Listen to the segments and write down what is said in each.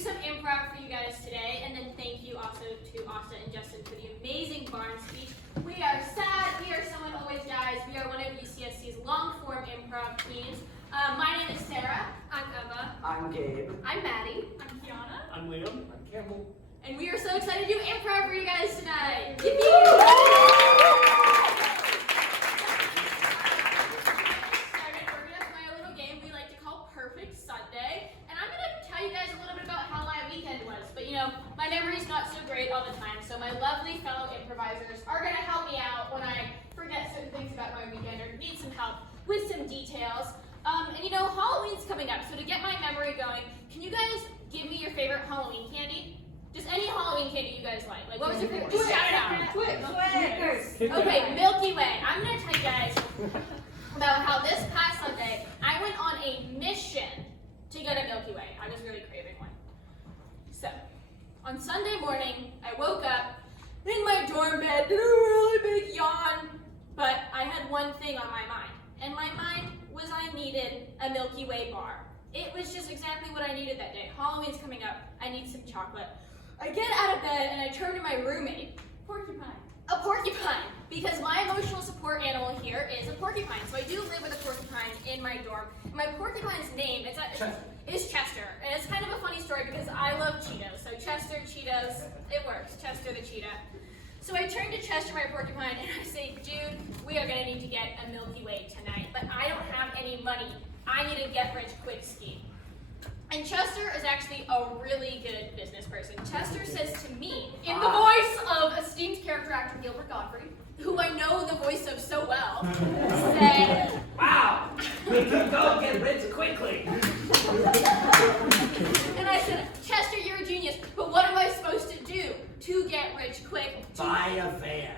some improv for you guys today, and then thank you also to Asta and Justin for the amazing barn speech. We are sad, we are someone always dies. We are one of UCSC's long-form improv queens. My name is Sarah. I'm Emma. I'm Gabe. I'm Maddie. I'm Kiana. I'm Liam. I'm Campbell. And we are so excited to do improv for you guys tonight. My memory's not so great all the time, so my lovely fellow improvisers are going to help me out when I forget certain things about my weekend or need some help with some details. Halloween's coming up, so to get my memory going, can you guys give me your favorite Halloween candy? Just any Halloween candy you guys like. Like, what was your favorite? Just shout it out. Twix. Okay, Milky Way. I'm going to tell you guys about how this past Sunday, I went on a mission to get a Milky Way. I was really craving one. So, on Sunday morning, I woke up in my dorm bed, did a really big yawn, but I had one thing on my mind, and my mind was I needed a Milky Way bar. It was just exactly what I needed that day. Halloween's coming up, I need some chocolate. I get out of bed and I turn to my roommate, a porcupine, because my emotional support animal here is a porcupine. So I do live with a porcupine in my dorm. My porcupine's name is Chester, and it's kind of a funny story because I love Cheetos. So Chester, Cheetos, it works. Chester the cheetah. So I turn to Chester, my porcupine, and I say, dude, we are gonna need to get a Milky Way tonight, but I don't have any money. I need a get-rich-quick scheme. And Chester is actually a really good business person. Chester says to me, in the voice of esteemed character actor Gilbert Godfrey, who I know the voice of so well, said, Wow! We can go get rich quickly! And I said, Chester, you're a genius, but what am I supposed to do to get rich quick? Buy a van.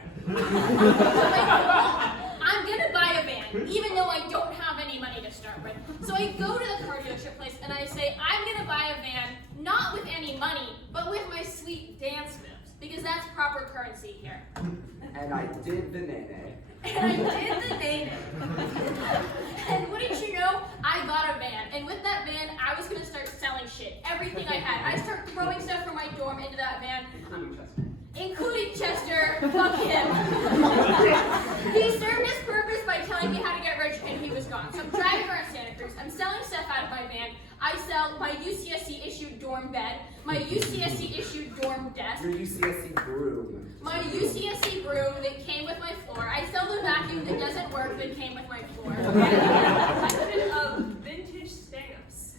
I'm gonna buy a van, even though I don't have any money to start with. So I go to the car dealership place and I say, I'm gonna buy a van, not with any money, but with my sweet dance moves, because that's proper currency here. And I did the nene. And wouldn't you know, I got a van. And with that van, I was gonna start selling shit. Everything I had. I start throwing stuff from my dorm into that van. Including Chester. Fuck him. He served his purpose by telling me how to get rich, and he was gone. So I'm driving around Santa Cruz. I'm selling stuff out of my van. I sell my UCSC-issued dorm bed, my UCSC-issued dorm desk, Your UCSC broom. my UCSC broom that came with my floor. I sell the vacuum that doesn't work that came with my floor. Vintage stamps.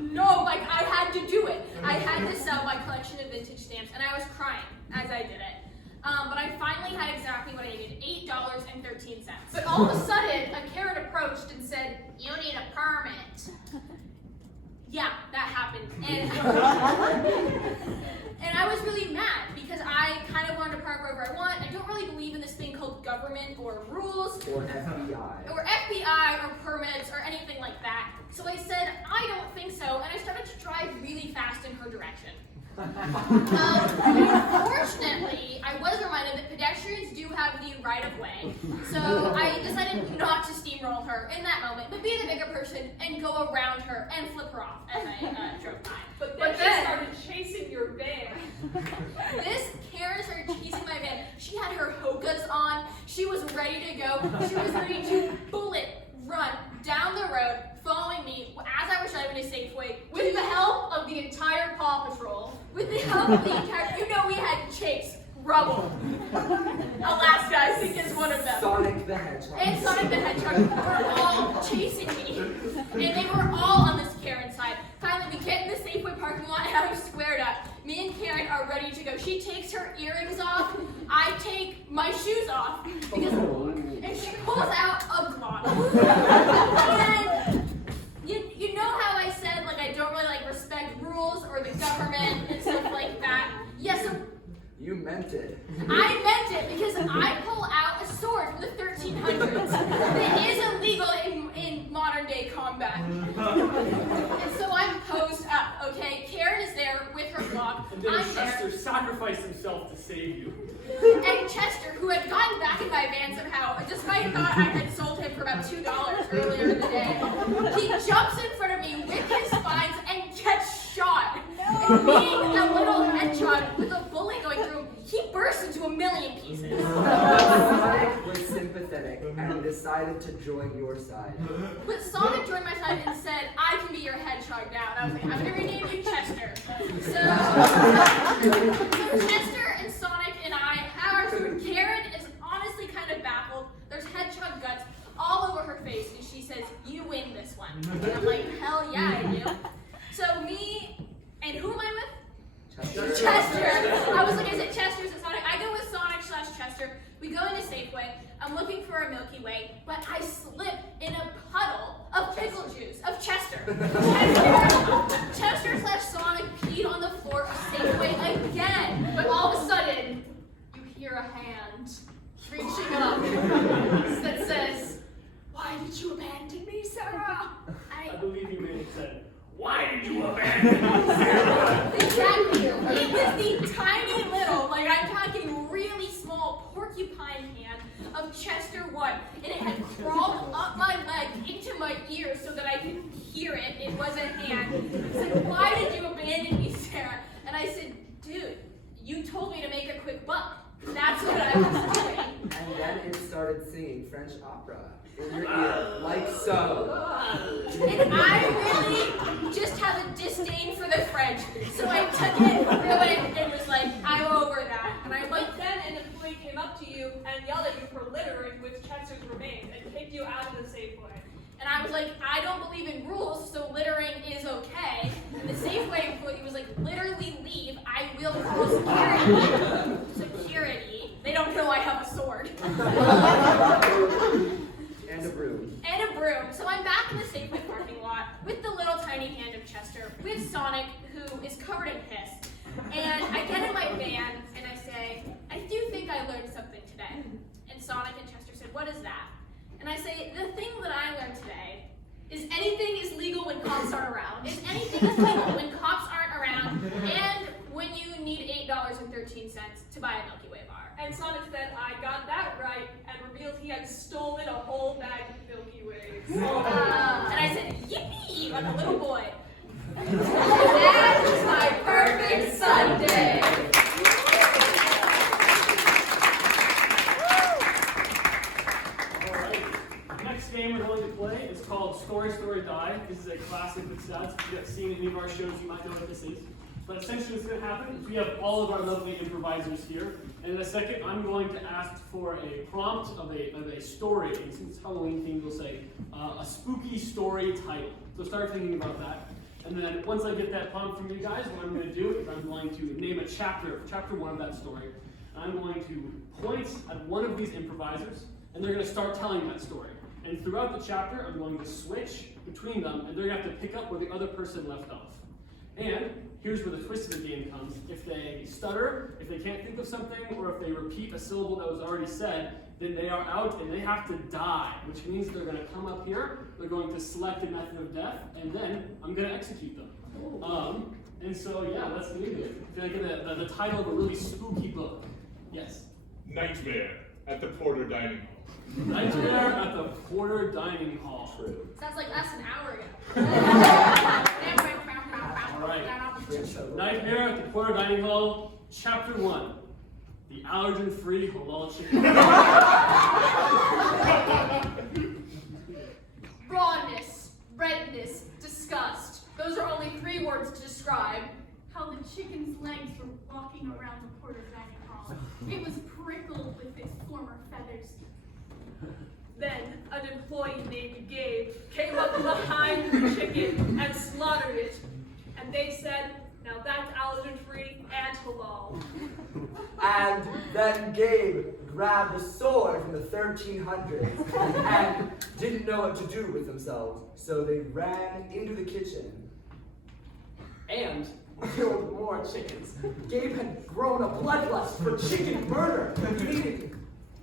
No, like I had to do it. I had to sell my collection of vintage stamps, and I was crying as I did it. But I finally had exactly what I needed, $8.13. But all of a sudden, a Karen approached and said, "You need a permit." Yeah, that happened. And I was really mad because I kind of wanted to park wherever I want. I don't really believe in this thing called government or rules. Or FBI. Or FBI or permits or anything like that. So I said, I don't think so, and I started to drive really fast in her direction. Unfortunately, I was reminded that pedestrians do have the right of way, so I decided not to steamroll her in that moment, but be the bigger person and go around her and flip her off as I drove by. But then she started chasing your van. This Karen started chasing my van. She had her hokas on. She was ready to go. She was ready to bullet run down the road, following me as I was driving to Safeway with the help of the entire Paw Patrol. With the help of the entire, we had Chase, Rubble, Alaska, I think is one of them. Sonic the Hedgehog. And Sonic the Hedgehog were all chasing me. And they were all on this Karen side. Finally, we get in the Safeway parking lot and I'm squared up. Me and Karen are ready to go. She takes her earrings off. I take my shoes off. And she pulls out a Glock. And you know how I said, like, I don't really, respect rules or the government and stuff like that? Yes, You meant it. I meant it because I pull out a sword from the 1300s that is illegal in modern day combat. And so I'm posed up, okay? Karen is there with her Glock. And then I'm Chester there. sacrificed himself to save you. And Chester, who had gotten back in my van somehow, despite thought I had sold him for about $2 earlier in the day, he jumps in front of me with his spines and gets shot. No. being a little hedgehog with a bullet going through him, he burst into a million pieces. Sonic was sympathetic and decided to join your side. But Sonic joined my side and said, I can be your hedgehog now. And I was like, I'm going to rename you Chester. So Chester and Sonic and I have our food. Karen is honestly kind of baffled. There's hedgehog guts all over her face, and she says, you win this one. And I'm like, hell yeah, I do. So me, and who am I with? Chester. I was like, is it Chester? Is it Sonic? I go with Sonic/Chester. We go into Safeway. I'm looking for a Milky Way, but I slip in a puddle of pickle juice of Chester. Chester/Sonic peed on the floor of Safeway again. But all of a sudden, you hear a hand reaching up that says, why did you abandon me, Sarah? I believe you may have said, why did you abandon me? Exactly. It was the tiny little, like I'm talking really small porcupine hand of Chester 1, and it had crawled up my leg into my ear so that I could hear it. It was a hand. It said, why did you abandon me, Sarah? And I said, dude, you told me to make a quick buck. That's what I was doing. And then it started singing French opera in your ear, like so. And I really just have a disdain for the French. So I took it, threw it, and was like, I'm over that. And I'm like, But then an employee came up to you and yelled at you for littering with Chester's remains and kicked you out of the Safeway. and I was like, I don't believe in rules, so littering is okay. And the Safeway employee was like, literally leave, I will call security. They don't know I have a sword. And a broom. And a broom. So I'm back in the Safeway parking lot with the little tiny hand of Chester, with Sonic, who is covered in piss. And I get in my van and I say, I do think I learned something today. And Sonic and Chester said, what is that? And I say, the thing that I learned today is anything is legal when cops aren't around. Is anything is legal when cops aren't around and when you need $8.13 to buy a Milky Way bar. And Sonic said, I got that right, and revealed he had stolen a whole bag of Milky Ways. And I said, yippee, like a little boy. That was my perfect Sunday. Alright, next game we're going to play is called Story, Story, Die. This is a classic with stats. If you have seen any of our shows, you might know what this is. But essentially what's going to happen is we have all of our lovely improvisers here. And in a second, I'm going to ask for a prompt of a story. And since it's Halloween themed, we'll say a spooky story title. So start thinking about that. And then once I get that prompt from you guys, what I'm going to do is I'm going to name a chapter 1 of that story. And I'm going to point at one of these improvisers, and they're going to start telling that story. And throughout the chapter, I'm going to switch between them, and they're going to have to pick up where the other person left off. And here's where the twist of the game comes. If they stutter, if they can't think of something, or if they repeat a syllable that was already said, then they are out and they have to die, which means they're going to come up here, they're going to select a method of death, and then I'm going to execute them. And so, yeah, let's get into it. I feel like the title of a really spooky book. Yes? Nightmare at the Porter Dining Hall. Nightmare at the Porter Dining Hall. True. Sounds like us an hour ago. All right. Nightmare at the Porter Dining Hall, Chapter 1. The allergen-free halal chicken. Rawness, redness, disgust. Those are only 3 words to describe how the chicken's legs were walking around the Porter Dining Hall. It was prickled with its former feathers. Then an employee named Gabe came up behind the chicken and slaughtered it. And they said, now that's allergen-free and halal. And then Gabe grabbed a sword from the 1300s and didn't know what to do with themselves, so they ran into the kitchen. And killed more chickens. Gabe had grown a bloodlust for chicken murder. He needed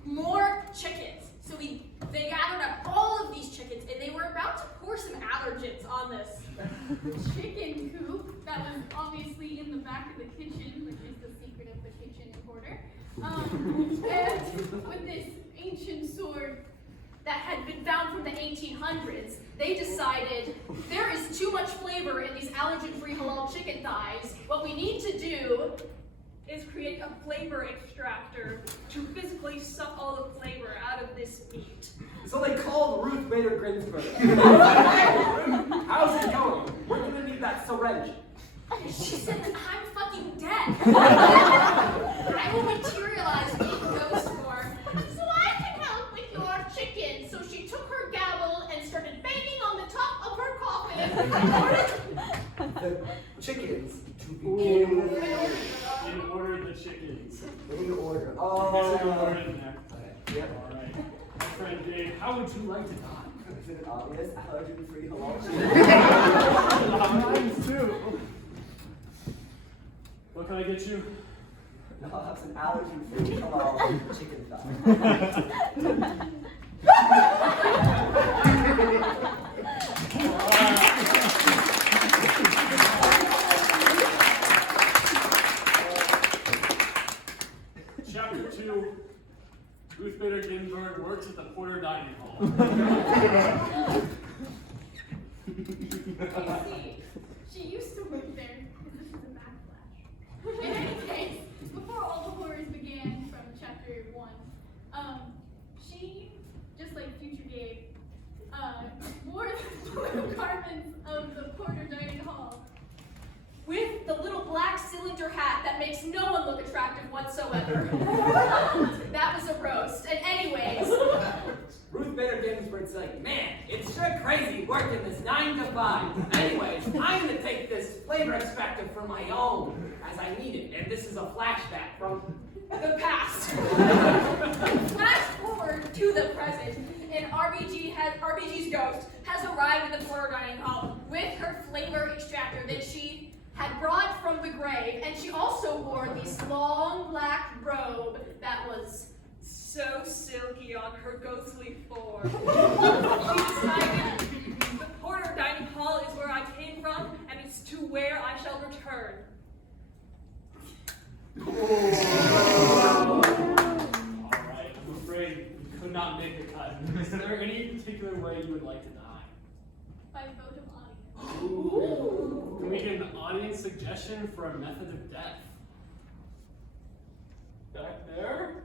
more chickens. So they gathered up all of these chickens, and they were about to pour some allergens on this. Chicken coop that was obviously in the back of the kitchen, which is the secret of the kitchen in Porter. And with this ancient sword That had been found from the 1800s. they decided there is too much flavor in these allergen-free halal chicken thighs. What we need to do is create a flavor extractor to physically suck all the flavor out of this meat. So they called Ruth Bader Ginsburg. How's it going? We're gonna need that syringe. She said that I'm fucking dead. I will materialize in ghost form, so I can help with your chicken. So she took her gavel and started banging on the top of her coffin. The chickens to begin. In order, the chickens. In order. There's Oh. a word in there. Yep. All right. My friend Dave, how would you like to die? Is it obvious? Allergen-free halal chicken. Mine's too. What can I get you? I'll have some allergen-free halal chicken thigh. Chapter 2, Ruth Bader Ginsburg works at the Porter Dining Hall. You see, she used to work there because this is a backflash. In any case, before all the horrors began from chapter 1, she, just like future Gabe, wore the blue garments of the Porter Dining Hall. With the little black cylinder hat that makes no one look attractive whatsoever. That was a roast. And anyways, Ruth Bader Ginsburg's like, man, it's sure crazy working this 9 to 5. Anyways, I'm gonna take this flavor extractor for my own, as I need it. And this is a flashback from the past. Flash forward to the present, and RBG's ghost has arrived at the Porter Dining Hall with her flavor extractor that she had brought from the grave, and she also wore this long black robe that was So silky on her ghostly form. She decided the Porter Dining Hall is where I came from, and it's to where I shall return. Alright, I'm afraid we could not make the cut. Is there any particular way you would like to die? By vote of audience. Can we get an audience suggestion for a method of death? Back there?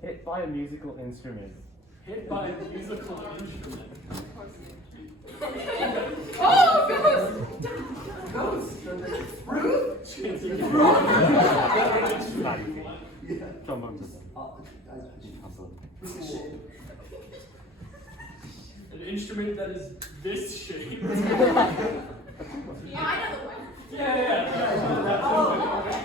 Hit by a musical instrument. Hit by a musical instrument. oh, ghost. Ruth? An instrument that is this shape. Yeah, I know the one. Yeah. Oh, okay.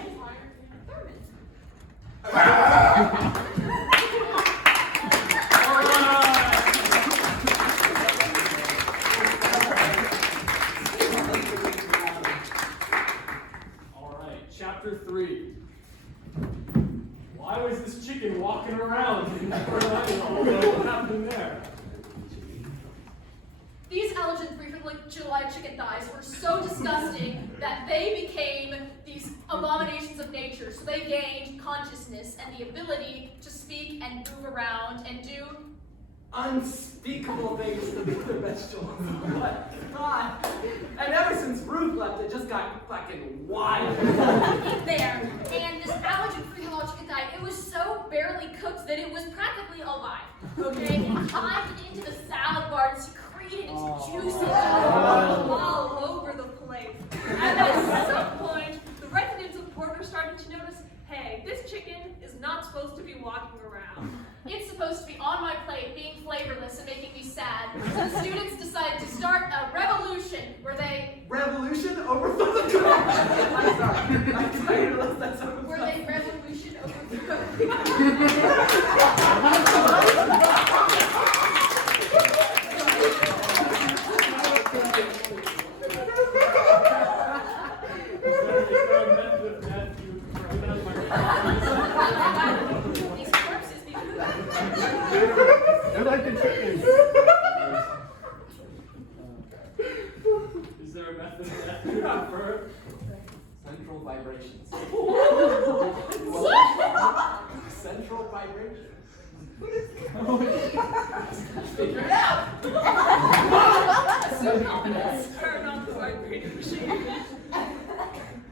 Alright, chapter 3. Why was this chicken walking around in the What happened there? These allergen-free July chicken thighs were so disgusting that they became these abominations of nature. So they gained consciousness and the ability to speak and move around and do unspeakable things to the other vegetables. What? God. And ever since Ruth left, it just got fucking wild. in there. And this allergen-free halal chicken thigh, it was so barely cooked that it was practically alive. Okay? It climbed into the salad bar and secreted its juices. All over the place. And at some point, the residents of Porter started to notice, hey, this chicken is not supposed to be walking around. It's supposed to be on my plate, being flavorless and making me sad. So the students decided to start a revolution where they Revolution overthrow the government. I'm sorry. I'm tired of that sort of where stuff. they revolution overthrow. These corpses be They're like the chickens. Is there a method of death you prefer? Central vibrations. What? Central vibrations. Figure it out. So confident. Turn on the vibrating machine.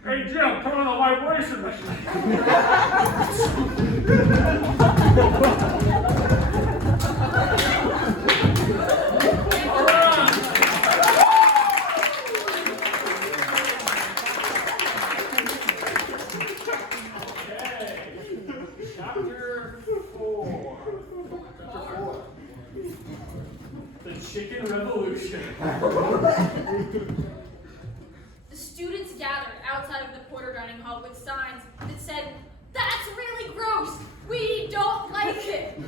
Hey Jim, turn on the vibration machine. Chapter 4. The Chicken Revolution. The students gathered outside of the Porter Dining Hall with signs that said, "That's really gross! We don't like it!"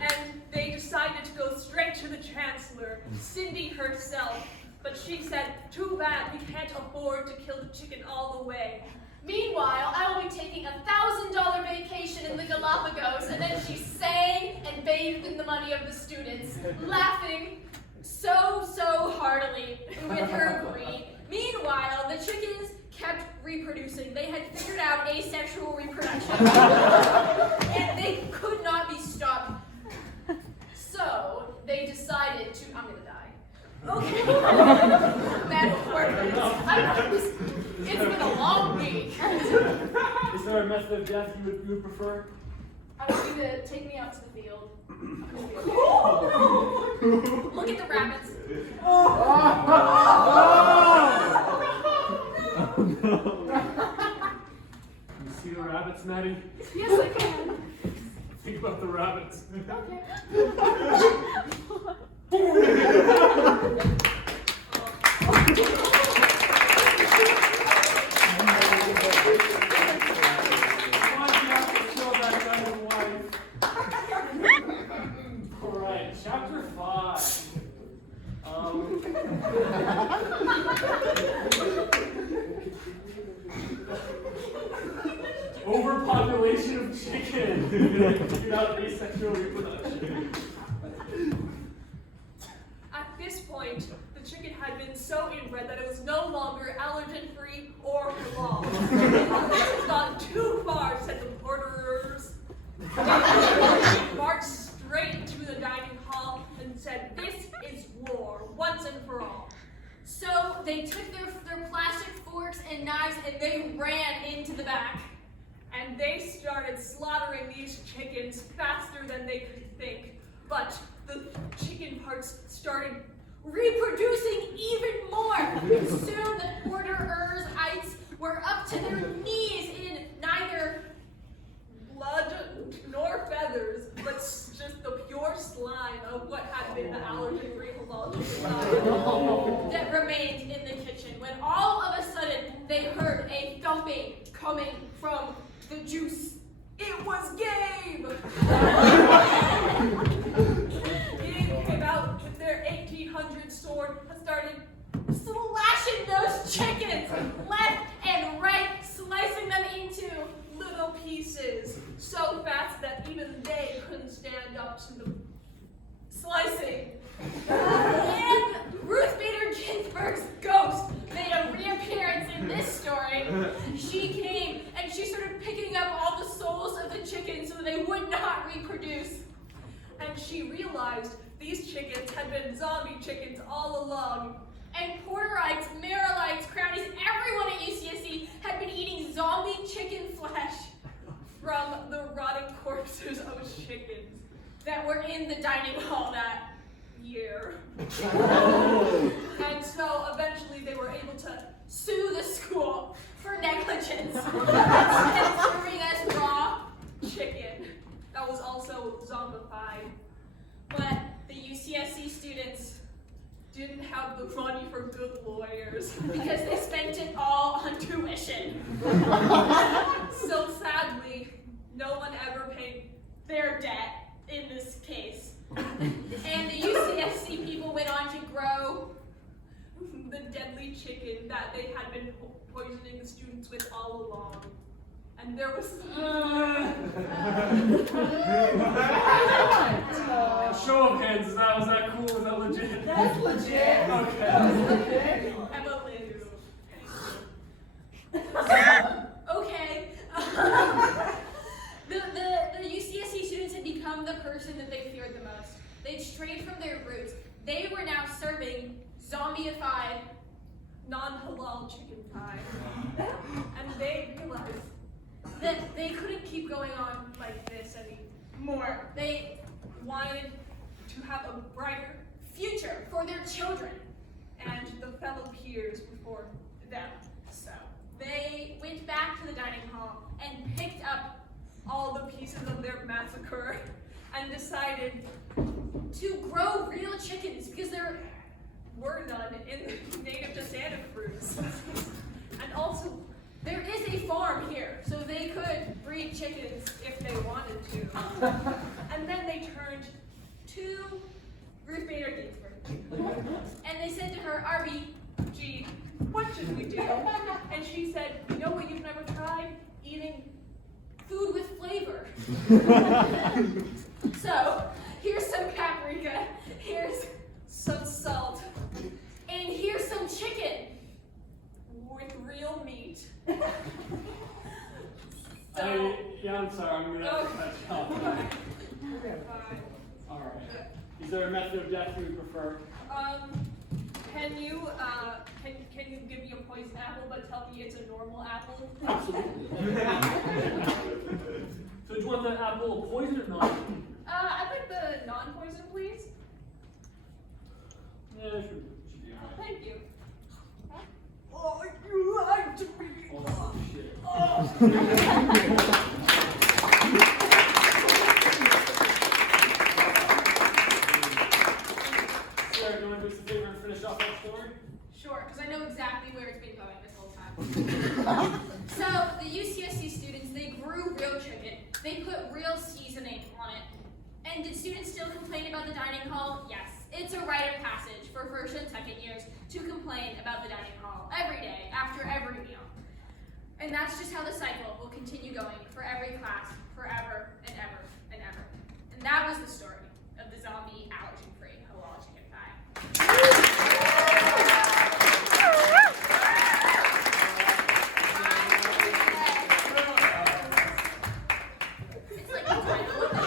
And they decided to go straight to the chancellor, Cindy herself. But she said, too bad, we can't afford to kill the chicken all the way. Meanwhile, I will be taking a $1,000 vacation in the Galapagos, and then she sang and bathed in the money of the students, laughing so heartily with her greed. Meanwhile, the chickens kept reproducing. They had figured out asexual reproduction, and they could not be stopped. So they decided to. I'm gonna die. Okay. Metaphor. It's been a long week. Is there a method of death you would prefer? I want you to take me out to the field. Look at the rabbits. You see the rabbits, Maddie? Yes, I can. Think about the rabbits. Alright, chapter 5. Overpopulation of chicken. Without asexual reproduction. At this point, the chicken had been so inbred that it was no longer allergen-free or halal. This has gone too far, said the porterers. They marched straight to the dining hall and said, "This is war, once and for all." So they took their plastic forks and knives and they ran into the back. And they started slaughtering these chickens faster than they could think. But the chicken parts started Reproducing even more. Soon the porterers-ites were up to their knees in neither blood nor feathers, but just the pure slime of what had been the allergen-free halal that remained in the kitchen, when all of a sudden they heard a thumping coming from the juice. It was Gabe! Gabe came out with their 1800 sword and started Slashing those chickens left and right, slicing them into little pieces so fast that even they couldn't stand up to the slicing. And Ruth Bader Ginsburg's ghost made a reappearance in this story. She came and she started picking up all the souls of the chickens so that they would not reproduce. And she realized these chickens had been zombie chickens all along. And Porterites, Merrillites, Crownies, everyone at UCSC had been eating zombie chicken flesh From the rotting corpses of chickens that were in the dining hall that year. And so eventually they were able to sue the school for negligence and serving us raw. chicken that was also zombified. But the UCSC students, Didn't have the money for good lawyers. because they spent it all on tuition, So sadly, no one ever paid. their debt in this case. And the UCSC people went on to grow The deadly chicken that they had been poisoning the students with all along. And there was Show of hands, was that cool? Was that legit? That's legit. Okay. Emma Lynn. okay. The UCSC students had become the halal chicken pie. And they realized that they couldn't keep going on like this anymore. They wanted to have a brighter future for their children and the fellow peers before them. So they went back to the dining hall and picked up all the pieces of their massacre and decided to grow real chickens because there were none native to Santa Cruz. And also, there is a farm here, so they could breed chickens if they wanted to. And then they turned to Ruth Bader Ginsburg. And they said to her, RBG, what should we do? And she said, you know what you've never tried? Eating food with flavor. So, here's some paprika, here's some salt, and here's some chicken with real meat. Yeah, I'm sorry, I'm gonna have to cut you off. Fine. Alright. Is there a method of death you would prefer? Can you give me a poison apple but tell me it's a normal apple? Absolutely. So do you want the apple poison or not? I'd like the non-poison, please. Yeah, should be alright. Thank you. Oh, you like to be. Oh, shit. Sarah, do you want to do us a favor and finish off that story? Sure, because I know exactly where it's been going this whole time. So the UCSC students, they grew real chicken. They put real seasoning on it. And did students still complain about the dining hall? Yes. It's a rite of passage for first and second years to complain about the dining hall every day after every meal. And that's just how the cycle will continue going for every class forever and ever and ever. And that was the story of the zombie allergen-free halal chicken pie. It's like the title of the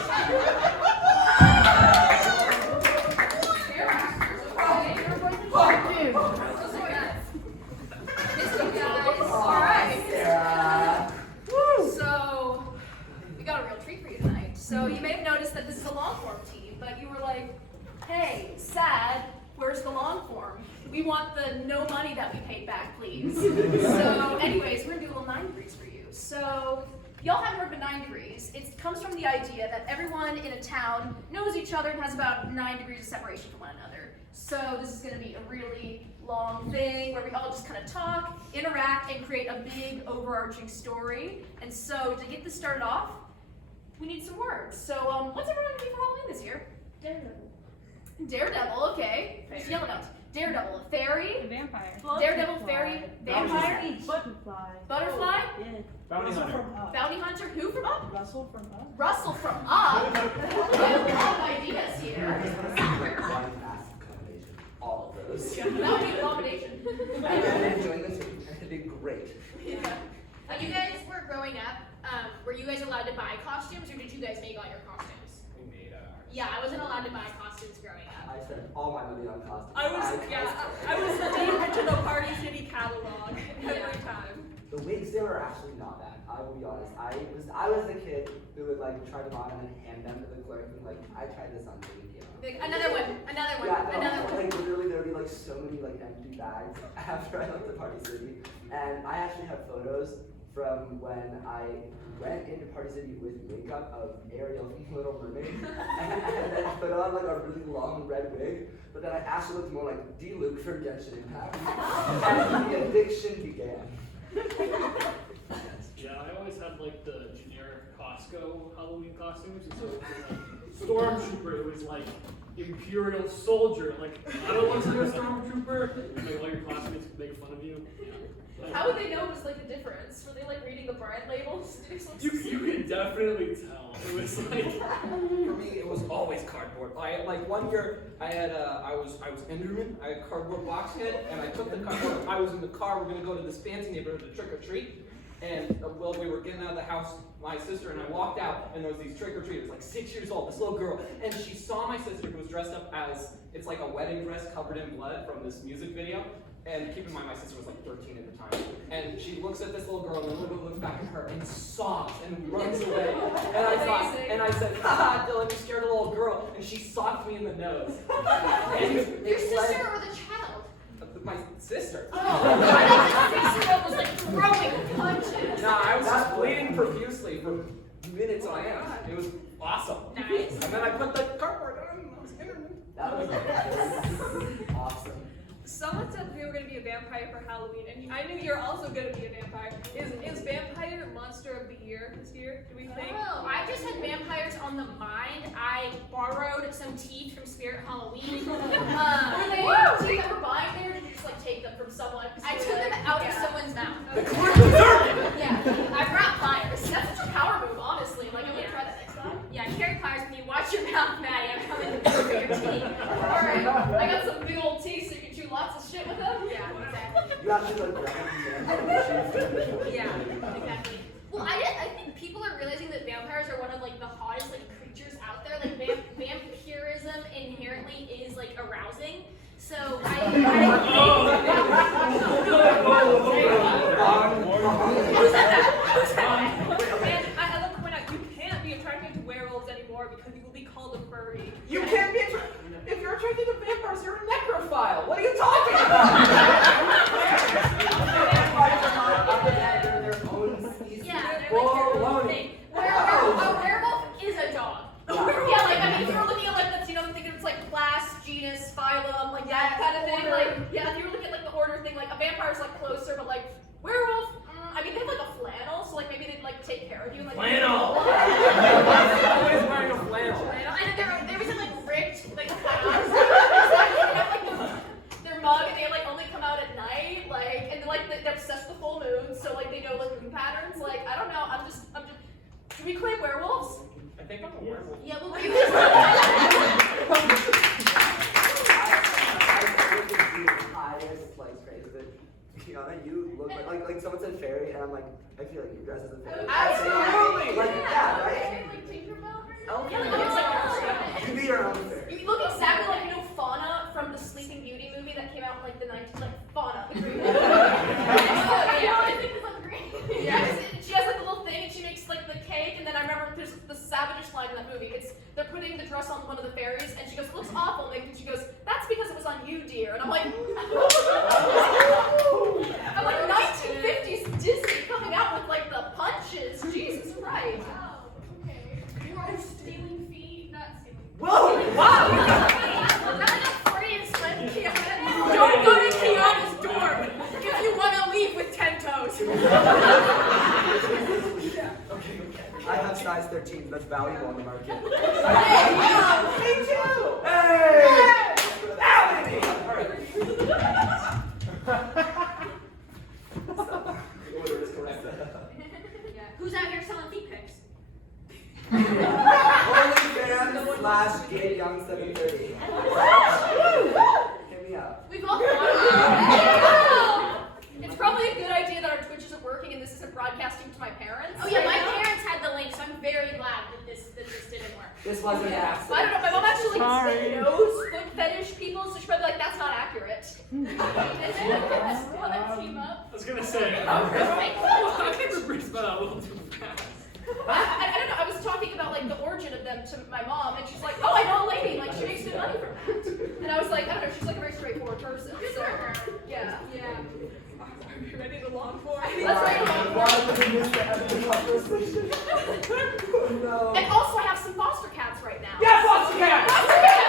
So you may have noticed that this is a long form team, but you were like, hey, sad, where's the long form? We want the no money that we paid back, please. So anyways, we're gonna do a little 9 degrees for you. So y'all haven't heard of a 9 degrees. It comes from the idea that everyone in a town knows each other and has about 9 degrees of separation from one another. So this is gonna be a really long thing where we all just kind of talk, interact, and create a big overarching story. And so to get this started off, we need some words. So, what's everyone gonna be for Halloween this year? Daredevil. Daredevil, okay. Just yell it out. Daredevil, fairy. The vampire. Daredevil, fairy, vampire. Butterfly. Butterfly. Yeah. Bounty hunter. Bounty hunter. Who from Up? Russell from Up. Russell from Up. We have a lot of ideas here. One massive combination. All of those. That would be a combination. I'm enjoying this. I did great. Yeah. You guys were growing up. Were you guys allowed to buy costumes, or did you guys make all your costumes? We made ours. Yeah, I wasn't allowed to buy costumes growing up. I spent all my money on costumes. I was looking into the Party City catalog every time. The wigs there are actually not bad. I will be honest. I was the kid who would like try them on and then hand them to the clerk and like, I tried this on, thank you. Another one. Yeah, no, Another one. like literally there would be like so many like empty bags after I left the Party City. And I actually have photos from when I went into Party City with makeup of Ariel from Little Mermaid and then put on like a really long red wig, but then I actually looked more like D-Luke from Genshin Impact. And the addiction began. Yeah, I always had like the generic Costco Halloween costumes, and so it was like Stormtrooper, it was like Imperial Soldier, like I don't want to be a Stormtrooper, like all your classmates make fun of you. Yeah. How would they know it was like the difference? Were they like reading the brand labels? You can definitely tell. It was like For me, it was always cardboard. Like one year, I was Enderman. I had a cardboard box head, and I took the cardboard. I was in the car. We're gonna go to this fancy neighborhood to trick or treat, and well, we were getting out of the house. My sister and I walked out, and there was these trick or treaters, like 6 years old, this little girl, and she saw my sister who was dressed up as it's like a wedding dress covered in blood from this music video. And keep in mind, my sister was like 13 at the time. And she looks at this little girl, and the little girl looks back at her and sobs and runs away. And I said, haha, Dylan, you scared a little girl. And she socked me in the nose. And Your sister or the child? my sister. Oh, I thought the 6-year-old was like throwing punches. Nah, I was just bleeding profusely for minutes on end. It was awesome. Nice. And then I put the cardboard on and I was in. That was awesome. Someone said we were going to be a vampire for Halloween, and I knew you're also going to be a vampire. Is vampire monster of the year this year? Do we think? Oh, I just had vampires on the mind. I borrowed some teeth from Spirit Halloween. Were they teeth that were buying there, or did you just like take them from someone? I took them out of someone's mouth. Yeah, I brought pliers. That's such a power move, honestly. Like, I'm gonna try that next time. Yeah, carry pliers with you. Watch your mouth, Maddie. I'm coming to for your teeth. Alright, I got some big old teeth so you can chew lots of shit with them. Yeah, exactly. You have to like grab them. Yeah, exactly. Well, I think people are realizing that vampires are one of like the hottest like creatures out there. Like vampirism inherently is like arousing. So and I love to point out, you can't be attracted to werewolves anymore because you will be called a furry. You can't be if you're attracted to vampires, you're a necrophile. What are you talking about? They're their own species. yeah, they're like their own thing. A werewolf is a dog. Yeah, like I mean, if you were looking at like that's I'm thinking it's like class, genus, phylum, like that kind of thing. Like yeah, if you were looking at like the order thing, like a vampire's like closer, but like werewolf, I mean they have like a flannel, so like maybe they'd like take care of you. And, like, Flannel. Always wearing a flannel. And they're like ripped, like clowns. They have like their mug, and they like only come out at night, like and like they're obsessed with the full moon, so like they know like moon patterns. Like I don't know, I'm just. Do we claim werewolves? I think I'm a werewolf. Yeah, well, You look like someone said fairy, and I'm like, I feel like you dress as a fairy. Absolutely. Like that, right? Like Tinkerbell? yeah, You be your own fairy. you look exactly like Fauna from the Sleeping Beauty movie that came out in like the 90s, like Fauna. Yeah, she has like a little thing, and she makes like the cake, and then I remember there's the savagest line in that movie. They're putting the dress on one of the fairies, and she goes, "Looks awful," and she goes, "That's because it was on you, dear." And I'm like, I'm like 1950s Disney coming out with like the punches. Jesus Christ. Wow, okay. You are stealing feet, not stealing. Whoa! Wow. Not enough Freudian slip, Keanu. Don't go to Keanu's dorm if you want to leave with 10 toes. I have size 13. That's valuable on the market. Hey, yeah. Me too. Hey! Now, baby. All right. Order is correct. Who's out here selling feet pics? OnlyFans / Gay Young 730. Hit me up. We've all thought about it. It's probably a good idea that our Twitch isn't working and this isn't broadcasting to my parents. Oh yeah, my parents had the link, so I'm very glad that this didn't work. This wasn't an accident. I don't know, my mom actually knows foot fetish people, so she's probably like, that's not accurate. And then you want to team up? I was gonna say. I I think the bridge went out a little too fast. don't know, I was talking about like the origin of them to my mom, and she's like, oh, I know a lady, like she makes good money from that. And I was like, I don't know, she's like a very straightforward person. So, yeah. Are you ready to long form? Let's write a long Oh, no. And also, I have some foster cats right now. Yeah, foster cat. Foster cats!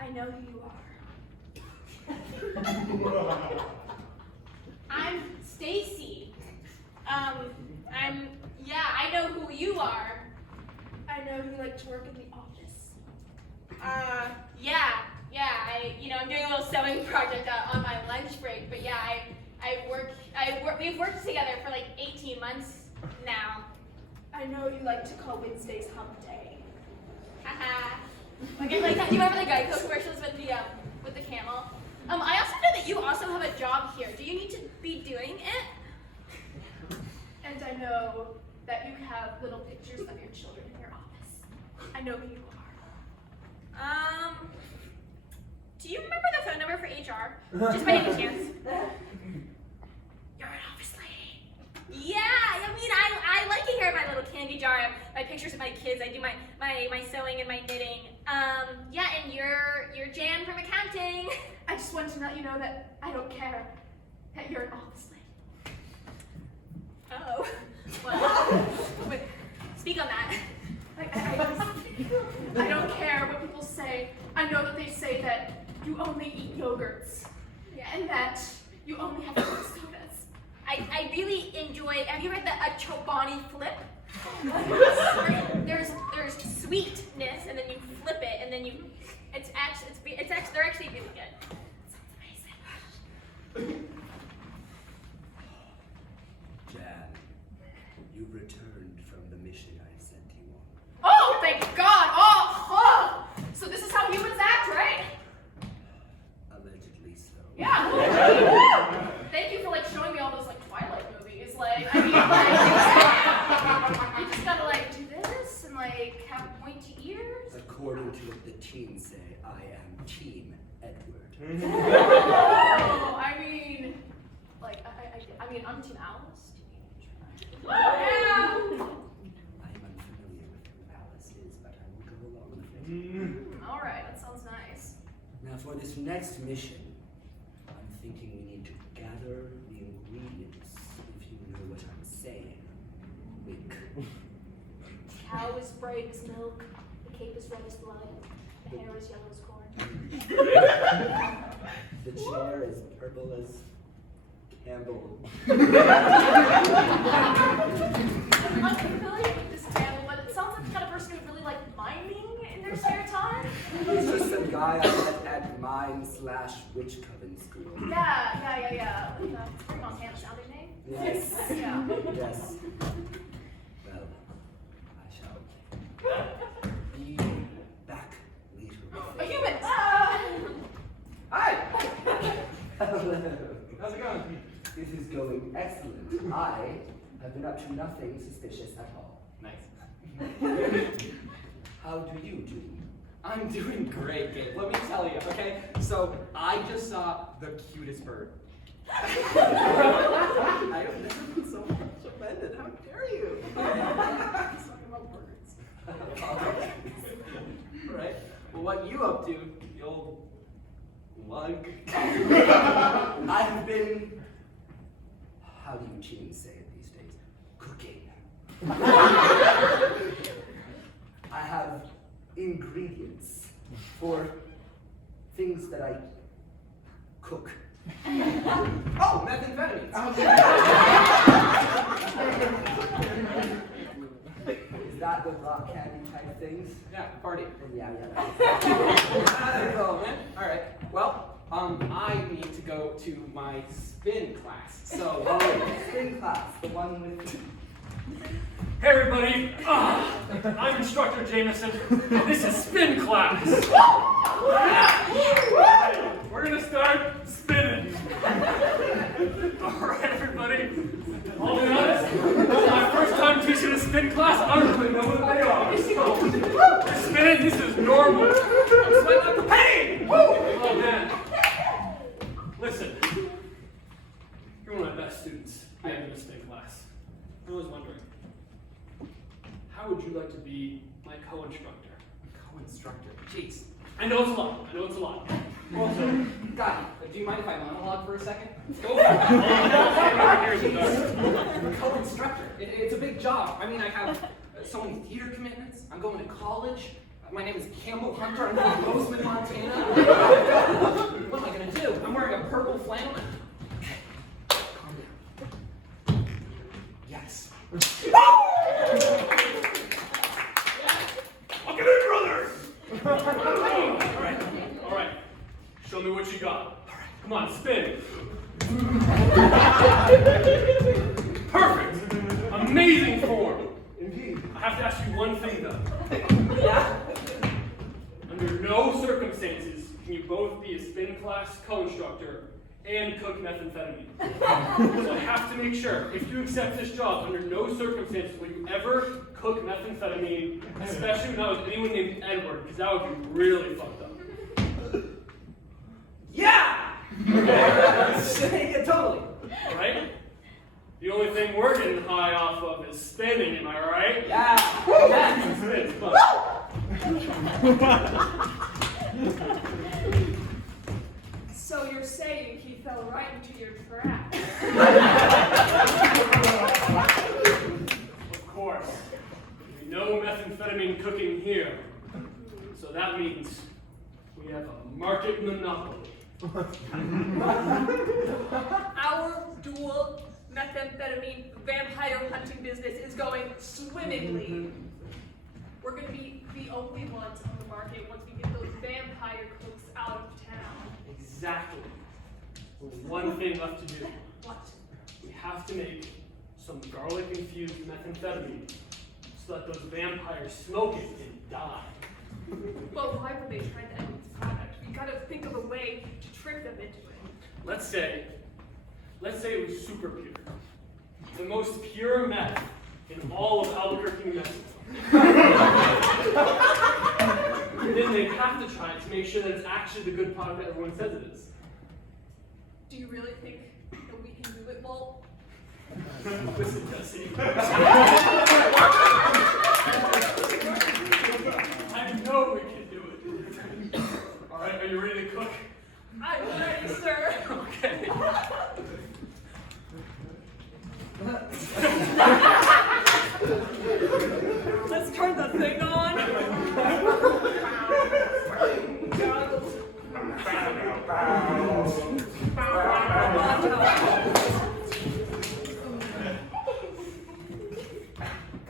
I know who you are. I'm Stacy. I know who you are. I know you like to work in the office. I'm doing a little sewing project on my lunch break, but yeah, we've worked together for like 18 months now. I know you like to call Wednesdays hump day. Haha. Okay, like, you remember the Geico commercials with the camel? I also know that you also have a job here. Do you need to be doing it? And I know that you have little pictures of your children in your office. I know who you are. Do you remember the phone number for HR? Just by any chance? You're an office lady. Yeah, I mean, I like to hear my little candy jar, my pictures of my kids. I do my sewing and my knitting. Yeah, and you're Jan from accounting. I just wanted to let you know that I don't care that you're an office lady. Oh, well, wait, speak on that. I don't care what people say. I know that they say that you only eat yogurts. Yeah. And that you only have sodas. I really enjoy. Have you read the Chobani flip? There's sweetness, and then you flip it, and then they're actually really good. Sounds amazing. Jan, you've returned from the mission I sent you on. Oh, thank God! Oh! So this is how humans act, right? Allegedly so. Yeah. Thank you for like showing me all those like Twilight movies. Like, I mean, like, you just gotta like do this and like have pointy ears. According to what the teens say, I am Team Edward. Oh, I mean, like, I mean, I'm Team Alice. Yeah. I am unfamiliar with who Alice is, but I will go along with it. All right, that sounds nice. Now for this next mission, I'm thinking we need to gather the ingredients, if you know what I'm saying. Wink. Cow is bright as milk. The cape is red as blood. The hair is yellow as corn. The chair is purple as Campbell. I'm familiar with this Campbell, but it sounds like the kind of person who really like miming in their spare time. He's just some guy I met at mime/witch coven school. Yeah. Bring Montana's sounding name. Yes. Yeah. Yes. Well, I shall be back later. A human. Hi! Hello. How's it going? This is going excellent. I have been up to nothing suspicious at all. Nice. How do you do? I'm doing great, Gabe. Let me tell you, okay? So, I just saw the cutest bird. I have never been so much offended. How dare you? Talking about birds. Right? Well, what you up to, you old lug? I have been, how do you teens say it these days? Cooking. I have ingredients for things that I cook. Oh, methamphetamines. Is that the rock candy type things? Yeah, party. Yeah. Irrelevant. All right. Well, I need to go to my spin class. So, Spin class, the one with... Hey everybody, I'm Instructor Jameson, and this is spin class. We're gonna start spinning. All right, everybody. I'll be honest, this is my first time teaching a spin class. I don't really know what they are. So, spinning, this is normal. I'm sweating like a pain. Oh man. Listen, you're one of my best students I have in a spin class. I was wondering, how would you like to be my co-instructor? co-instructor. Jeez. I know it's a lot. Also, God, do you mind if I monologue for a second? Go for it. Co-instructor. It's a big job. I mean, I have so many theater commitments. I'm going to college. My name is Campbell Hunter. I'm from Bozeman, Montana. What am I going to do? I'm wearing a purple flannel. Calm down. Yes. Look at it, brothers! All right. Show me what you got. All right. Come on, spin. Perfect. Amazing form. Indeed. I have to ask you one thing, though. Yeah? Under no circumstances can you both be a spin world-class co-instructor and cook methamphetamine. So I have to make sure, if you accept this job, under no circumstances will you ever cook methamphetamine, especially not with anyone named Edward, because that would be really fucked up. Yeah! Yeah, totally. Right? The only thing we're getting high off of is spinning, am I right? Yeah. Yes, it's fun. So you're saying he fell right into your trap? Of course. No methamphetamine cooking here. So that means we have a market monopoly. Our dual methamphetamine vampire hunting business is going swimmingly. We're going to be the only ones on the market once we get those vampire cooks out of town. Exactly. There's one thing left to do. What? We have to make some garlic-infused methamphetamine so that those vampires smoke it and die. Well, why would they try to end this product? We gotta think of a way to trick them into it. Let's say it was super pure. The most pure meth in all of Albuquerque, New Mexico. And then they have to try it to make sure that it's actually the good product that everyone says it is. Do you really think that we can do it, Walt? Listen, Jesse. I know we can do it. All right, are you ready to cook? I'm ready, sir. Okay. Let's turn the thing on.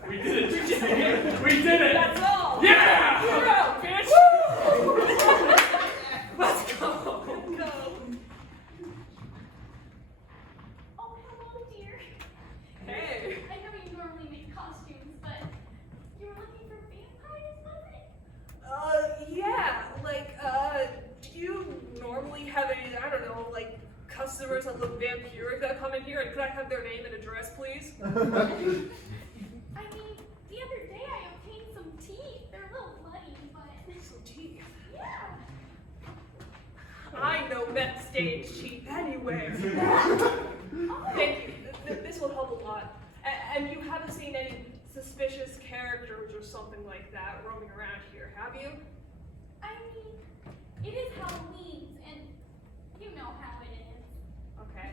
We did it. We did it. That's all. Yeah! Hero, bitch. Let's go. Go. Oh, hello, dear. Hey. I know you normally make costumes, but you were looking for vampires, was it? Yeah, like, do you normally have any, I don't know, like, customers that look vampiric that come in here? And could I have their name and address, please? I mean, the other day I obtained some teeth. They're a little bloody, but Some teeth. yeah. I know meth stage teeth anywhere. Thank you. This will help a lot. And you haven't seen any suspicious characters or something like that roaming around here, have you? I mean, it is Halloween, and you know how it is. Okay.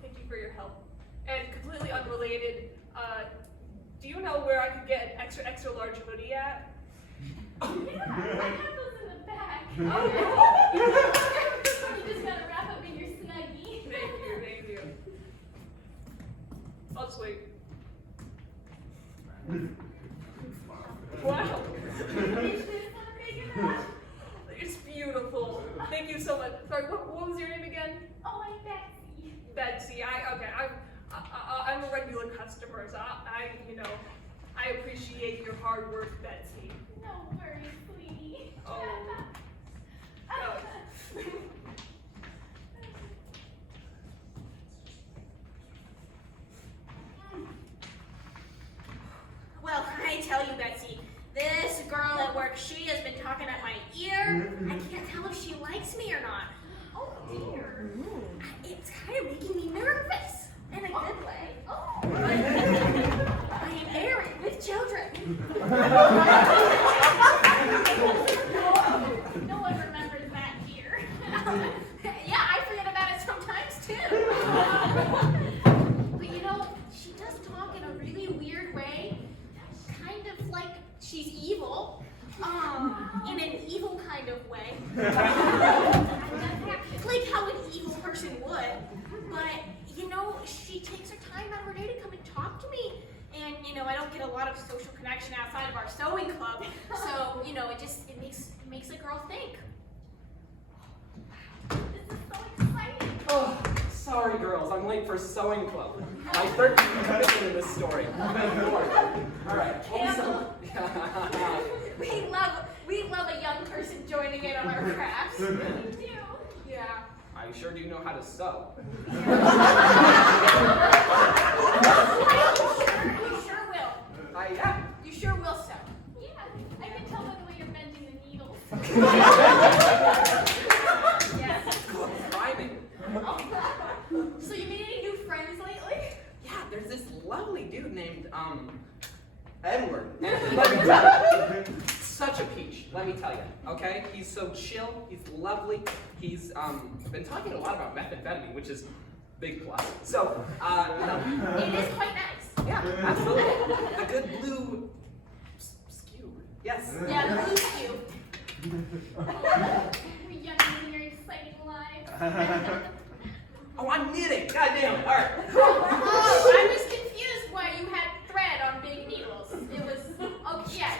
Thank you for your help. And completely unrelated, do you know where I could get an extra large hoodie at? Yeah, I have those in the back. Oh, You just gotta wrap up in your snuggie. Thank you. I'll just wait. Wow. Is this not big enough? It's beautiful. Thank you so much. Sorry, what was your name again? Oh, I'm Betsy. Betsy. I'm a regular customer, so I appreciate your hard work, Betsy. No worries, sweetie. Oh. Well, I tell you, Betsy, this girl at work, she has been talking at my ear. I can't tell if she likes me or not. Oh, dear. It's kind of making me nervous, in a good way. Oh. But I am married with children. No one remembers that here. Yeah, I forget about it sometimes too. But you know, she does talk in a really weird way. Kind of like she's evil. In an evil kind of way. Like how an evil person would. But, you know, she takes her time out of her day to come and talk to me. And, you know, I don't get a lot of social connection outside of our sewing club. So, you know, it makes a girl think. This is so exciting. Oh, sorry, girls. I'm late for sewing club. My 13th commission in this story. All right. We love a young person joining in on our crafts. We do. Yeah. I sure do know how to sew. You sure will. Yeah. You sure will sew. Yeah, I can tell by the way you're bending the needles. Yes. Rhyming. So you made any new friends lately? Yeah, there's this lovely dude named, Edward. And let me tell you, such a peach, let me tell you, okay? He's so chill, he's lovely, he's, been talking a lot about methamphetamine, which is big plus. So, It is quite nice. yeah, absolutely. A good blue skew. Yes. Yeah, the blue skew. We're young and your exciting lives. Oh, I'm knitting. God damn it. All right. Oh, I was confused why you had thread on big needles. It was okay. Yeah,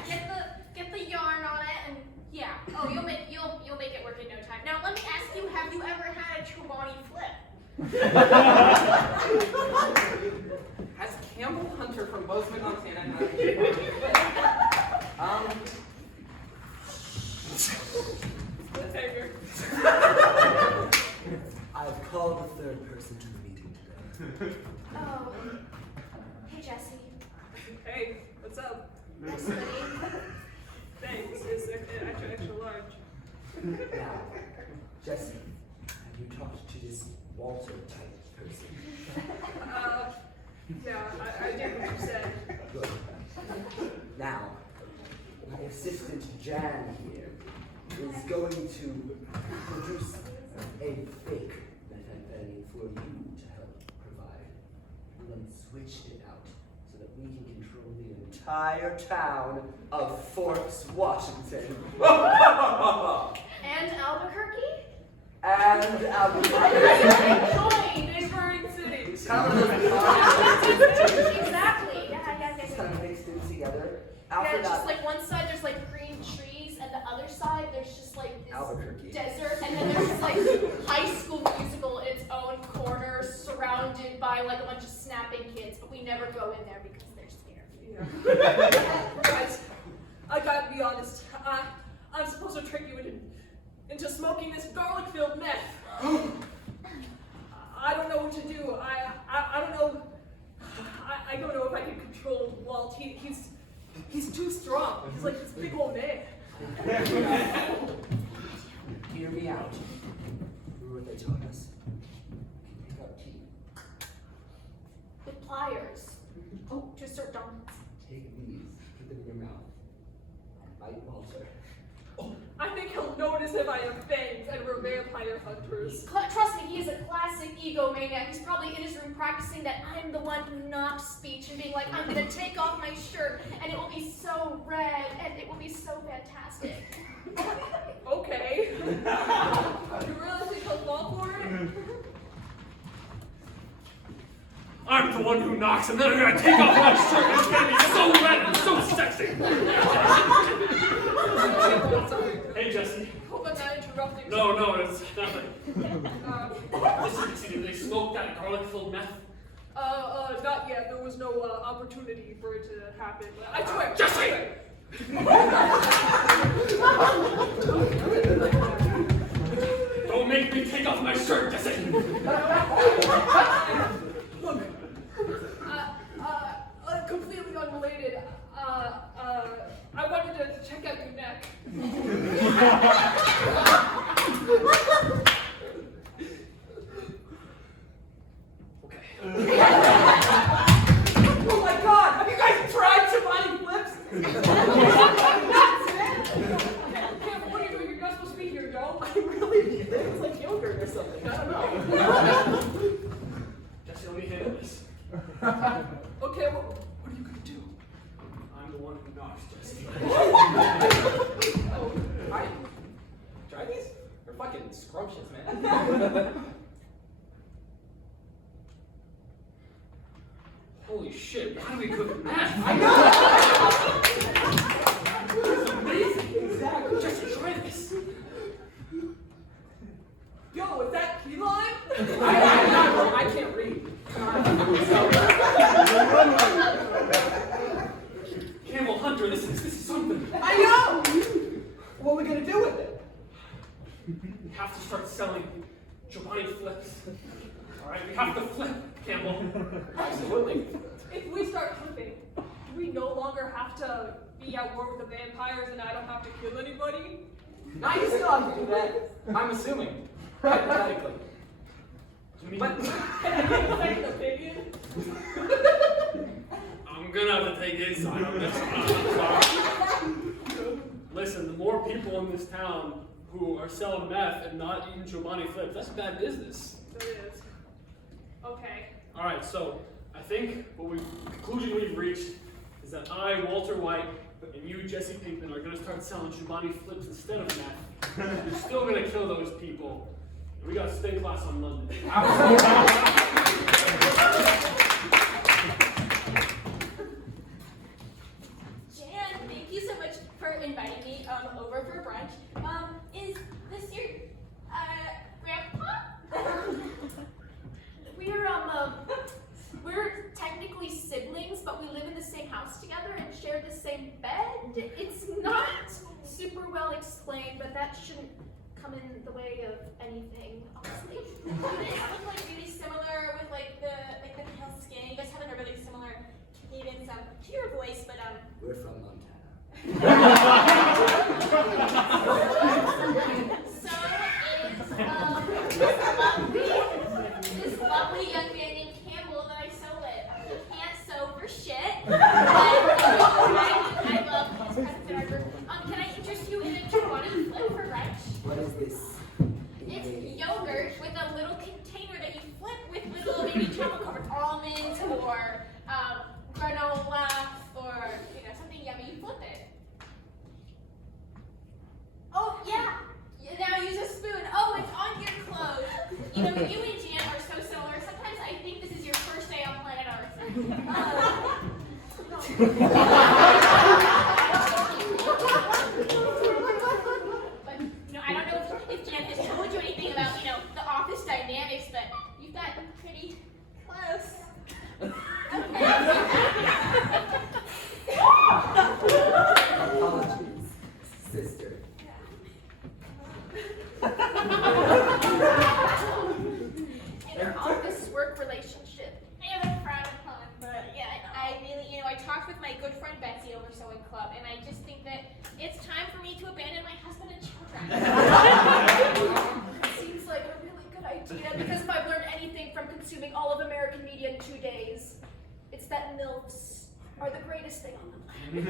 get the yarn on it, and yeah. Oh, you'll make it work in no time. Now let me ask you: have you ever had a Chobani flip? Has Campbell Hunter from Bozeman, Montana had Cliffhanger. I've called the third person to the meeting today. Oh. Hey, Jesse. Hey, what's up? Nice hoodie. Thanks. It's extra large. Now, Jesse, have you talked to this Walter type person? Yeah, I did what you said. Good. Now, my assistant Jan here is going to produce a fake methamphetamine for you to help provide. And then switch it out so that we can control the entire town of Forks, Washington. And Albuquerque? And Albuquerque. Join neighboring cities. Exactly. Yeah. It's kind of mixed in together. Yeah, After just that, like one side there's like green trees, and the other side there's just like this Albuquerque. desert, and then there's just like High School Musical in its own corner, surrounded by like a bunch of snapping kids. But we never go in there because they're scared. Yeah. Guys, I gotta be honest. I'm supposed to trick you into smoking this garlic-filled meth. I don't know what to do. I don't know. I don't know if I can control Walt. He's too strong. He's like this big old man. Hear me out. Remember what they taught us? Pick up teeth. With pliers. Oh, to assert dominance. Take these, put them in your mouth, and bite Walter. I think he'll notice if I have fangs and we're vampire hunters. Trust me, he is a classic egomaniac. He's probably in his room practicing that I'm the one who knocked speech and being like, I'm gonna take off my shirt and it will be so red and it will be so fantastic. Okay. You really think he'll fall for it? I'm the one who knocks, and then I'm gonna take off my shirt, and it's gonna be so red and so sexy. Hey, Jesse. Hope I'm not interrupting. No, it's nothing. Listen, do they smoke that garlic-filled meth? Not yet. There was no opportunity for it to happen. I swear. Jesse! Don't make me take off my shirt, Jesse! Look, completely unrelated. I wanted to check out your neck. Okay. Oh my god! Have you guys tried Chobani flips? Campbell, what are you doing? You're not supposed to be here, yo. I really need it. It's like yogurt or something. I don't know. Jesse, let me handle this. Okay, what are you gonna do? I'm the one who knocks, Jesse. Oh, hi. Try these? They're fucking scrumptious, man. Holy shit, why do we cook meth? I know! It's amazing! Exactly. Jesse, try this! Yo, is that key lime? I can't read. Campbell Hunter, this is something. I know! What are we gonna do with it? We have to start selling Chobani Absolutely. If we start flipping, we no longer have to be at war with the vampires and I don't have to kill anybody. Now you still have to do that. I'm assuming. Hypothetically. But Can I get a second opinion? I'm gonna have to take his side on this one. I'm sorry. Listen, the more people in this town who are selling meth and not eating Chobani flips, that's bad business. It is. Okay. All right, so I think the conclusion we've reached is that I, Walter White, and you, Jesse Pinkman, are gonna start selling Chobani flips instead of meth. You're still gonna kill those people. And we got spin class on Monday. Jan, thank you so much for inviting me over for brunch. Is this your grandpa? We're technically siblings, but we live in the same house together and share the same bed. It's not super well explained, but that shouldn't come in the way of anything, honestly. You guys look like really similar with like the pale skin. You guys have like a really similar cadence to your voice, but We're from Montana. So is this lovely young man named Campbell that I sew with. He can't sew for shit. But I love his presence in our group. Can I interest you in a Chobani flip for brunch? What is this? It's yogurt with a little container that you flip with little maybe chocolate covered almonds or granola or something yummy. You flip it. Oh yeah. Now use a spoon. Oh, it's on your clothes. You and Jan are so similar. Sometimes I think this is your first day on planet Earth. But I don't know if Jan has told you anything about the office dynamics, but you've gotten pretty close. Apologies, sister. An office work relationship. I know that's frowned upon, but yeah, I really, I talked with my good friend Betsy over Sewing Club, and I just think that it's time for me to abandon my husband and children. Seems like a really good idea, because if I've learned anything from consuming all of American media in 2 days, it's that MILFs are the greatest thing on the planet.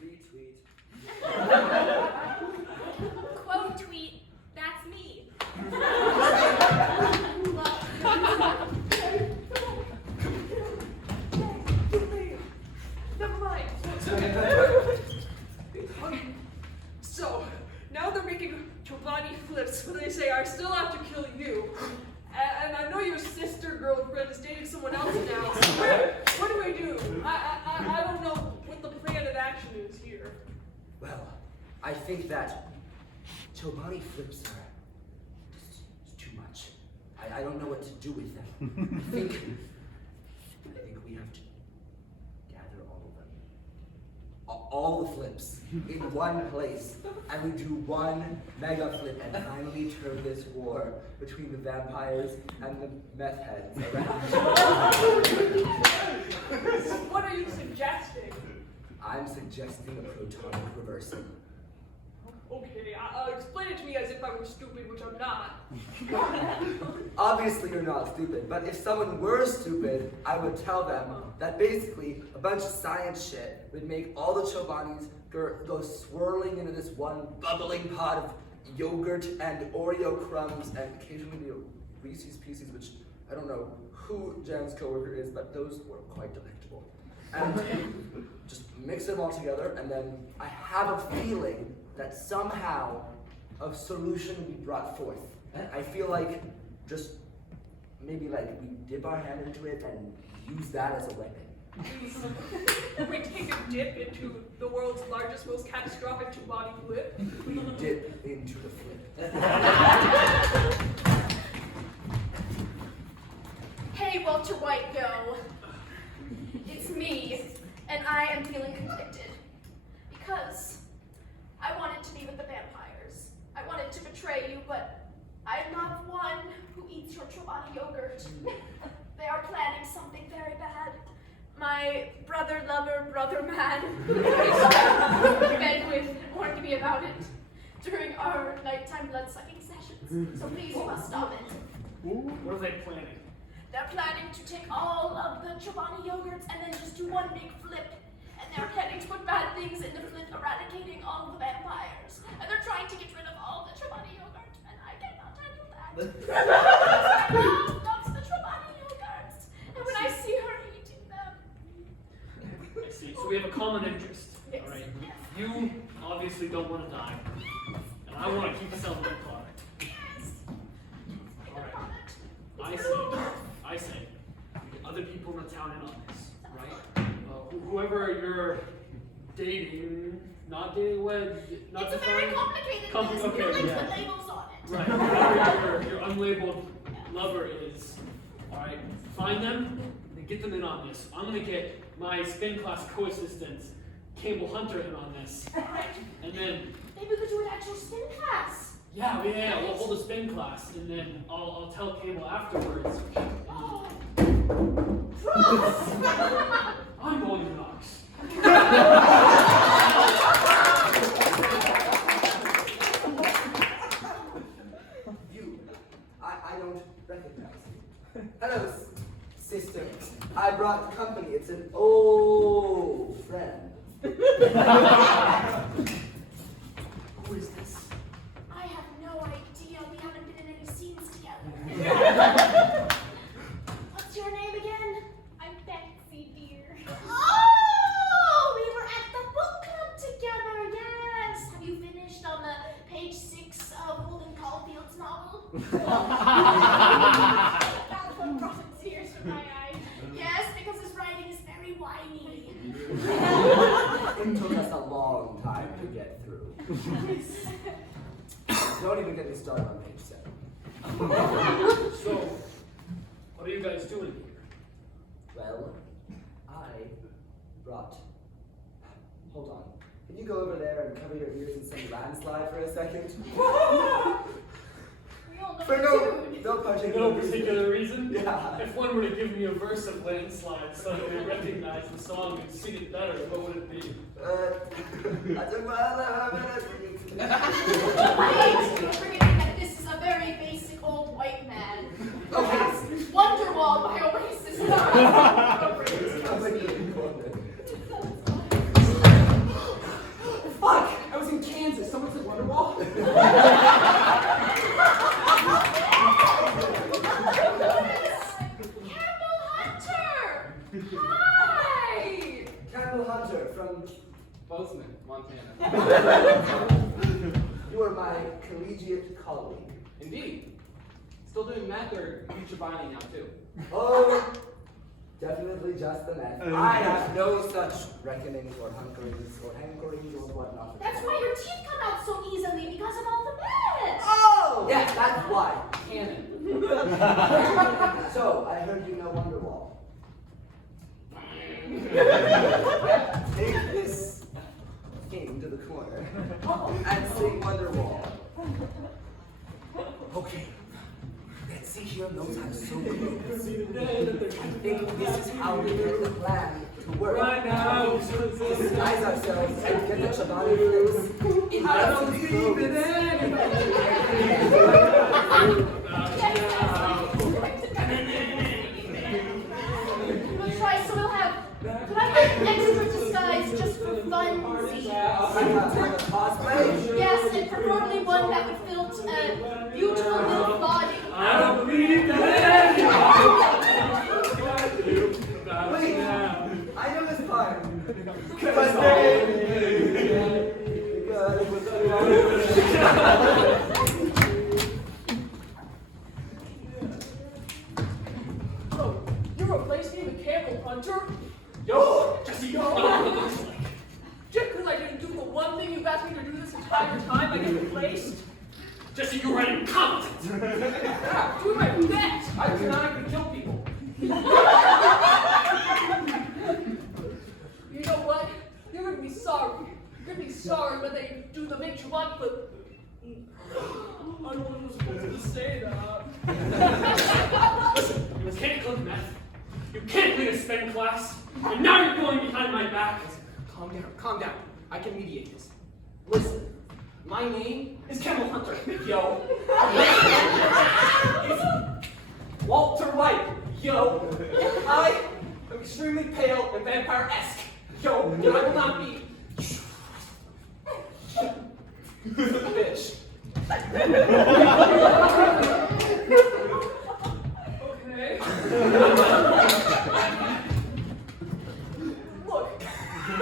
Retweet. Quote tweet, that's me. Never mind. So, now they're making Chobani flips, but they say I still have to kill you. And I know your sister girlfriend is dating someone else now. So what do I do? I don't know what the plan of action is here. Well, I think that Chobani flips are just too much. I don't know what to do with them. I think we have to gather all of them. All the flips in one place, and we do one mega flip and finally turn this war between the vampires and the meth heads around. What are you suggesting? I'm suggesting a protonic reversal. Okay, explain it to me as if I were stupid, which I'm not. Obviously you're not stupid, but if someone were stupid, I would tell them that basically a bunch of science shit would make all the Chobanis go swirling into this one bubbling pot of yogurt and Oreo crumbs and occasionally Reese's Pieces, which I don't know who Jan's coworker is, but those were quite delectable. And just mix them all together, and then I have a feeling that somehow a solution will be brought forth. I feel like just maybe like we dip our hand into it and use that as a weapon. We take a dip into the world's largest, most catastrophic two-body flip. We dip into the flip. Hey, Walter White, yo. It's me, and I am feeling conflicted. Because I wanted to be with the vampires. I wanted to betray you, but I love one who eats your Chobani yogurt. They are planning something very bad. My brother lover, brother man, bed with, warned me about it during our nighttime blood sucking sessions. So please, you must stop it. What are they planning? They're planning to take all of the Chobani yogurts and then just do one big flip. And they're planning to put bad things in the flip, eradicating all the vampires. And they're trying to get rid of all the Chobani yogurt. And I cannot handle that. My mom loves the Chobani yogurts. And when I see her eating them. I see. So we have a common interest. Yes. All right. Yes. You obviously don't want to die. And I want to keep selling my product. Yes. All right. I say, we get other people in the town in on this, right? Whoever you're dating, not dating with, not It's a very defined- complicated list. You okay, like yeah. the labels on it. Right, whoever your unlabeled lover is, alright, find them and get them in on this. I'm gonna get my spin class co-assistant, Campbell Hunter, in on this. Alright. And then, Maybe we could do an actual spin class. yeah, we'll hold a spin class, and then I'll tell Campbell afterwards. Oh. I'm going to Knox. You, I don't recognize you. Hello, sister. I brought company. It's an old friend. Who is this? I have no idea. We haven't been in any scenes together. What's your name again? I'm Betsy, dear. Oh, we were at the book club together. Yes. Have you finished on the page 6 of Holden Caulfield's novel? That's what brought tears to my eyes. Yes, because his writing is very whiny. It took us a long time to get through. Don't even get me started on page 7. So, what are you guys doing here? Well, I brought. Hold on. Can you go over there and cover your ears and sing landslide for a second? We all know For no particular No particular reason? Yeah. If one were to give me a verse of Landslide so that they recognize the song and sing it better, what would it be? I took my love Please, you're forgetting that this is a very basic old white man. Yes, Wonderwall by Oasis. Fuck! I was in Kansas. Someone said Wonderwall? Campbell Hunter! Hi! Campbell Hunter from. Bozeman, Montana. You are my collegiate colleague. Indeed. Still doing math or Chobani now too? Oh, definitely just the meth. I have no such reckonings or hunkerings or hankerings or whatnot. That's why your teeth come out so easily, because of all the meds. Oh! Yes, that's why. Cannon. So, I heard you know Wonderwall. Take this king to the corner and sing Wonderwall. Okay. Let's see here knows how to so good. I think this is how we get the plan to work. Right now, Disguise ourselves and get the Chobani flips in Betsy's clothes. We'll try, so we'll have. Could I have an extra disguise just for funsies? Cosplay? Yes, and preferably one that would fit a beautiful little body. I don't believe that. Wait, I know this part. Oh, you replaced me with Campbell Hunter? Yo, Jesse, you don't know what it looks like. Just because I didn't do the one thing you've asked me to do this entire time, I get replaced? Jesse, you're incompetent. Yeah, doing my best! I canonically kill people. You know what? You're gonna be sorry. You're gonna be sorry when they do the make you want, but I don't know what I'm supposed to say that. Listen, you can't cook meth. You can't lead a spin class. And now you're going behind my back. Calm down. I can mediate this. Listen, my name is Camel Hunter. Yo. It's Walter White. Yo. I am extremely pale and vampire-esque. Yo. And I will not be. Bitch. Okay. Look, I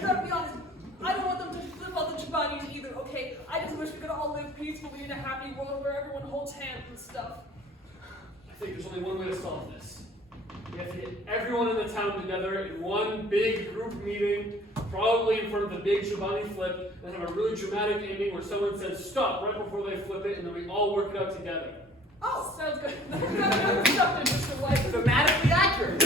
gotta be honest. I don't want them to flip all the Chibanis either, okay? I just wish we could all live peacefully in a happy world where everyone holds hands and stuff. I think there's only one way to solve this. We have to get everyone in the town together in one big group meeting, probably in front of the big Chobani flip, and have a really dramatic ending where someone says stop right before they flip it, and then we all work it out together. Oh, sounds good. That's something, Mr. White. Thematically accurate.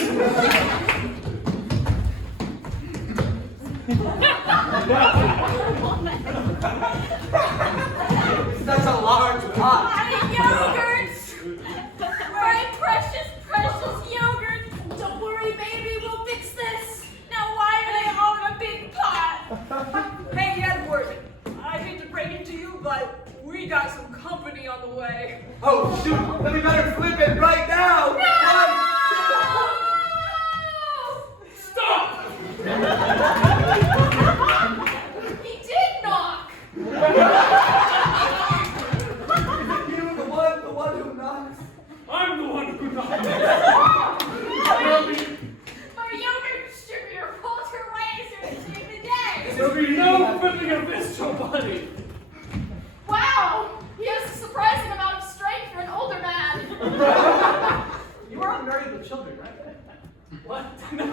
Such a large pot. My yogurts! My precious, precious yogurts! Don't worry, baby, we'll fix this. Now, why are they all in a big pot? Hey, Edward. I hate to break it to you, but we got some company on the way. Oh shoot! Then we better flip it right now! Stop! He did knock! Is it you, the one who knocks? I'm the one who knocked. Our yogurt distributor, Walter White, is here to save the day! There'll be no flipping of this Chobani. Wow! He has a surprising amount of strength for an older man. You are married with children, right? What? Look,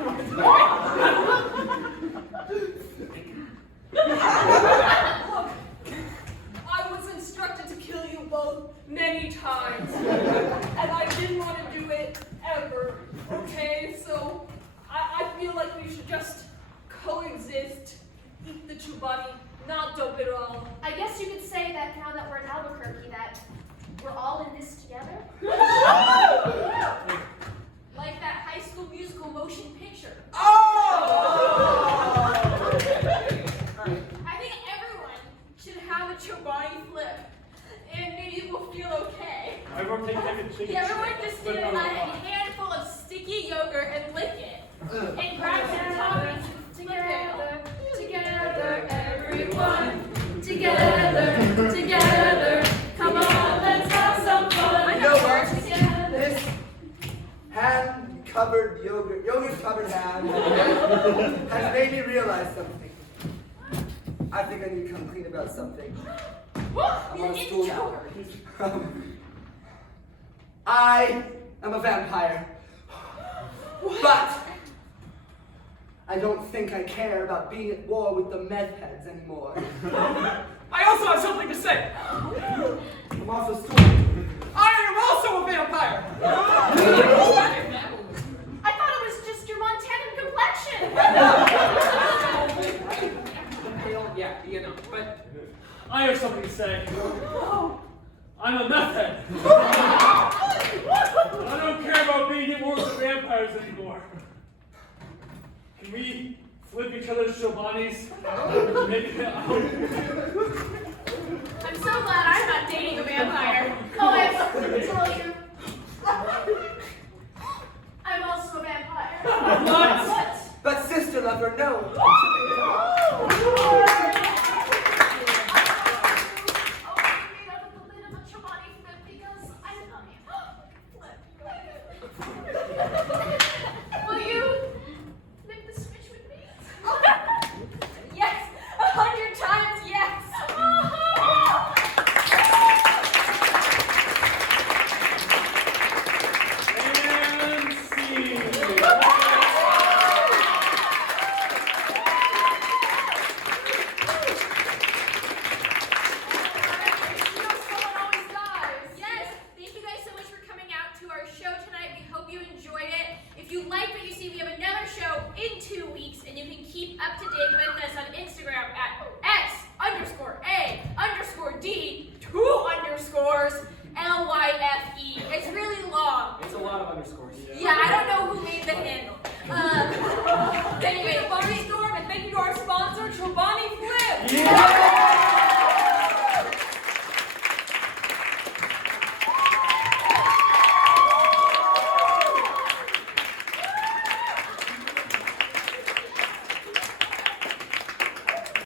I was instructed to kill you both many times, and I didn't want to do it ever, okay? So I feel like we should just coexist, eat the Chobani, not dope it all. I guess you could say that now that we're in Albuquerque, that we're all in this together. Like that High School Musical motion picture. Oh! I think everyone should have a Chobani flip, and maybe we'll feel okay. Everyone take Yeah, everyone just get a handful of sticky yogurt and lick it. And grab some toppings and flip it. Together, everyone. Together. Come on, let's have some fun. You know what? Together. This hand-covered yogurt-covered hand has made me realize something. I think I need to come clean about something. I'm on a stool now. I am a vampire. But I don't think I care about being at war with the meth heads anymore. I also have something to say. I'm off the stool. I am also a vampire. I thought it was just your Montanan complexion. Yeah, you know, but I have something to say. I'm a meth head. I don't care about being at war with vampires anymore. Can we flip each other's Chobanis? I'm so glad I'm not dating a vampire. Oh, I have something to tell you. I'm also a vampire. What? But sister lover, no. Will you flip the switch with me? Yes, 100 times yes. L-Y-F-E. It's really long. It's a lot of underscores.